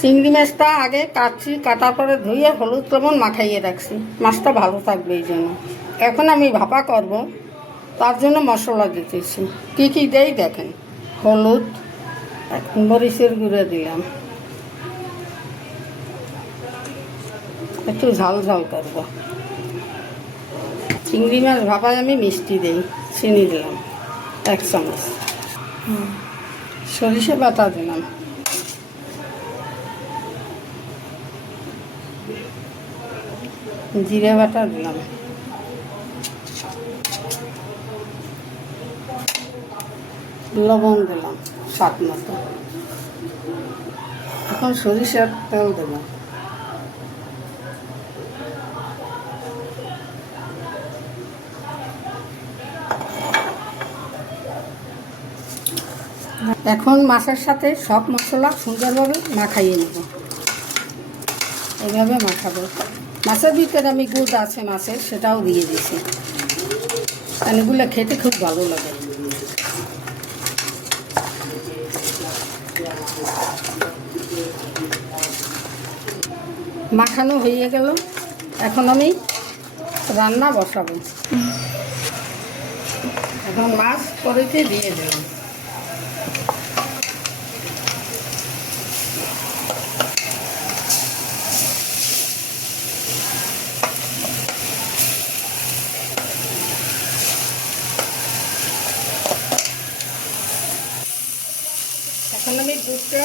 চিংড়ি মাছটা আগে কাটছি, কাটার পরে ধুয়ে হলুদ লবণ মাখাইয়ে রাখছি। মাছটা ভালো থাকবে এই জন্য। এখন আমি ভাপা করব। তার জন্য মশলা দিতেছি। কী কী দেই দেখেন। হলুদ মরিচের গুঁড়ো দিলাম। একটু ঝাল ঝাল করব। চিংড়ি মাছ ভাপায় আমি মিষ্টি দিই। চিনি দিলাম। এক চামচ। সরিষে বাটা দিলাম। জিরে বাটা দিলাম। লবণ দিলাম স্বাদ মতো। এখন সরিষার তেল দেবো। এখন মাছের সাথে সব মশলা সুন্দরভাবে মাখাইয়ে নেব। এইভাবে মাখাবো। মাছের ভিতরে আমি গুড় আছে মাছের, সেটাও দিয়ে কারণ এগুলো খেতে খুব ভালো লাগে। মাখানো হয়ে গেল। এখন আমি রান্না বসাবো। এখন মাছ করেতে দিয়ে দিলাম এখন আমি দুধটা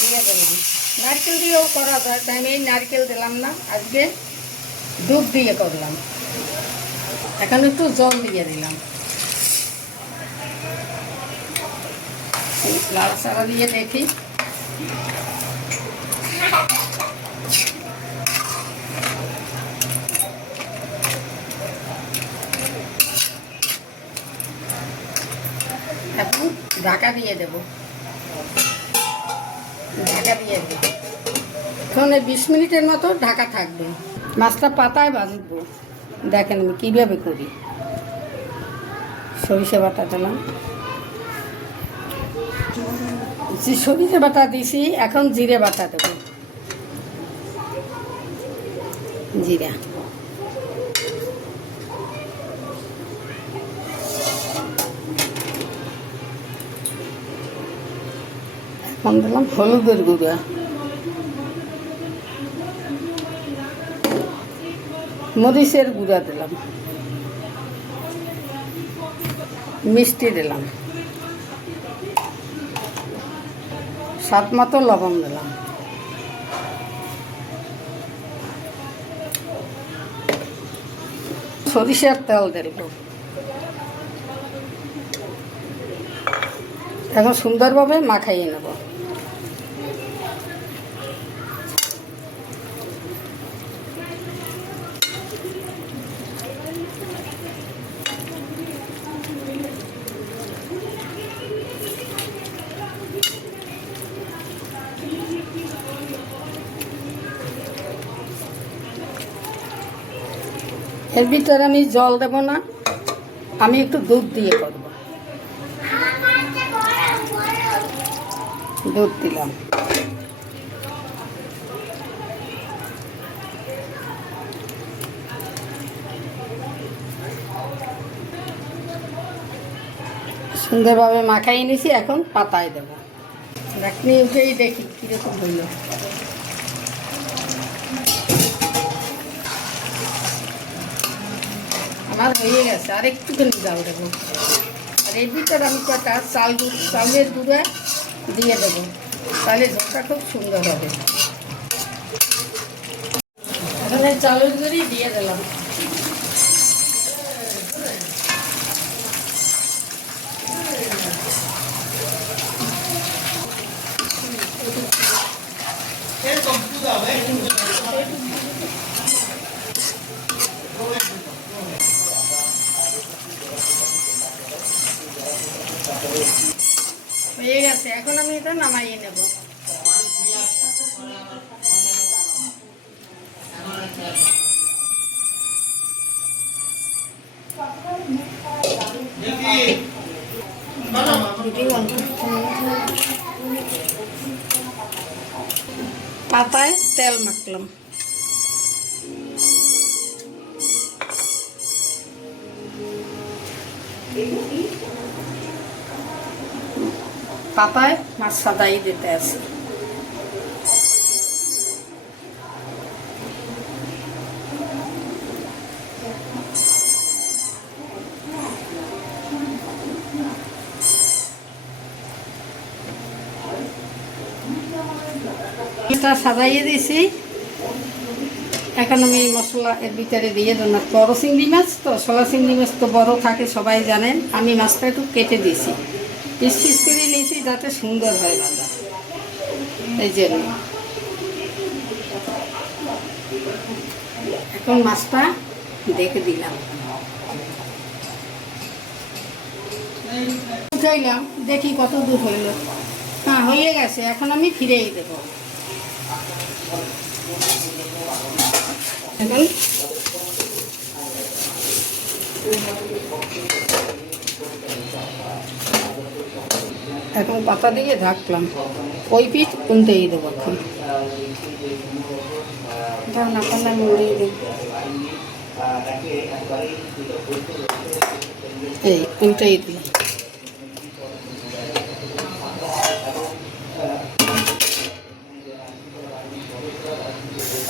দিয়ে দিলাম। নারকেল দিয়েও করা যায়, তাই আমি নারকেল দিলাম না, আজকে দুধ দিয়ে করলাম। এখন একটু জল দিয়ে দিলাম। লাল সারা দিয়ে দেখি। এখন ঢাকা দিয়ে দেবো। ঢাকা দিয়ে দেবো। এখন বিশ মিনিটের মতো ঢাকা থাকবে। মাছটা পাতায় ভাজবো। দেখেন আমি কীভাবে করি। সরিষা বাটা দিলাম। যে সরিষা বাটা দিছি, এখন জিরে বাটা দেবো। জিরা। এখন দিলাম। হলুদের গুঁড়া। মরিচের গুঁড়া দিলাম। মিষ্টি দিলাম। স্বাদ মতো লবণ দিলাম। সরিষার তেল দিল এখন সুন্দরভাবে মাখাইয়ে নেব। এর ভিতরে আমি জল দেব না, আমি একটু দুধ দিয়ে করব। দুধ দিলাম। সুন্দরভাবে মাখাই নিছি, এখন পাতায় দেবো। উঠেই দেখি কীরকম হইল। আমার হয়ে গেছে। আর একটুখানি জাল দেবো আর এর ভিতরে আমি কটা চাল চালের গুঁড়া দিয়ে দেবো। তাহলে ঝোঁকটা খুব সুন্দর হবে। এখানে চালের গুঁড়ি দিয়ে দিলাম। হয়ে গেছে এখন আমি এটা নামাইয়ে নেব। পাতায় তেল মাখলাম। পাতায়, মাছ সাদাই দিতে আছে। সাজাইয়ে দিয়েছি এখন আমি মশলা এর ভিতরে দিয়ে দেবো। না, বড়ো চিংড়ি মাছ তো শোলা চিংড়ি মাছ তো বড় থাকে, সবাই জানেন। আমি মাছটা একটু কেটে দিয়েছি পিস পিস যাতে সুন্দর হয় রান্না এই জন্য এখন মাছটা দেখে দিলাম। উঠাইলাম, দেখি কত দূর হইল। হ্যাঁ হয়ে গেছে, এখন আমি ফিরেই দেবো। এখন এখন পাতা দিয়ে ঢাকলাম। ওই পিঠ উল্টেই দেবো এখন। না পাল্লা আমি উড়িয়ে এই, উল্টেই দিলাম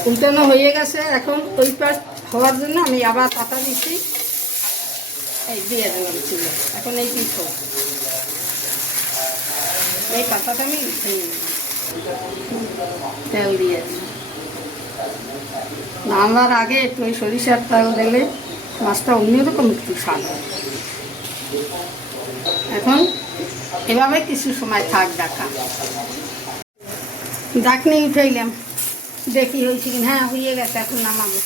উল্টানো হয়ে গেছে। এখন ওই পাশ হওয়ার জন্য আমি আবার পাতা দিচ্ছি। এই, দিয়ে দিলাম ছিল এখন এই পিঠ। এই পাতাটা আমি। তেল দিয়ে দিলাম। নামার আগে একটু ওই সরিষার তেল দিলে মাছটা অন্যরকম একটু স্বাদ এখন এভাবে কিছু সময় থাক ডাকা ডাকনি উঠাইলাম, দেখি হয়েছে কি হ্যাঁ হয়ে গেছে, এখন নামাবো